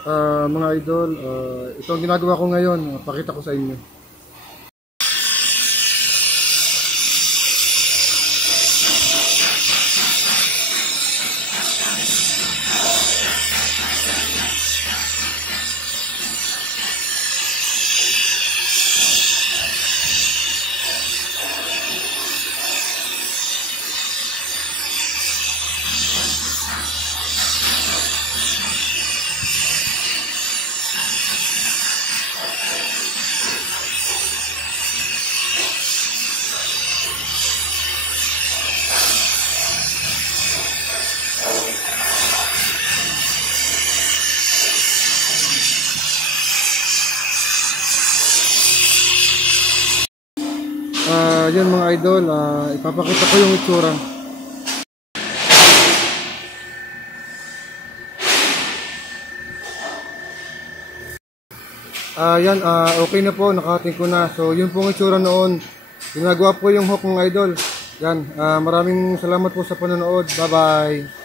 Mga idol, ito ang ginagawa ko ngayon. Pakita ko sa inyo. Yan mga idol, ipapakita ko yung itsura. Yan, okay na po, nakating ko na. So yun po ang itsura noon. Ginagawa po yung hook mga idol. Yan, maraming salamat po sa panonood. Bye bye.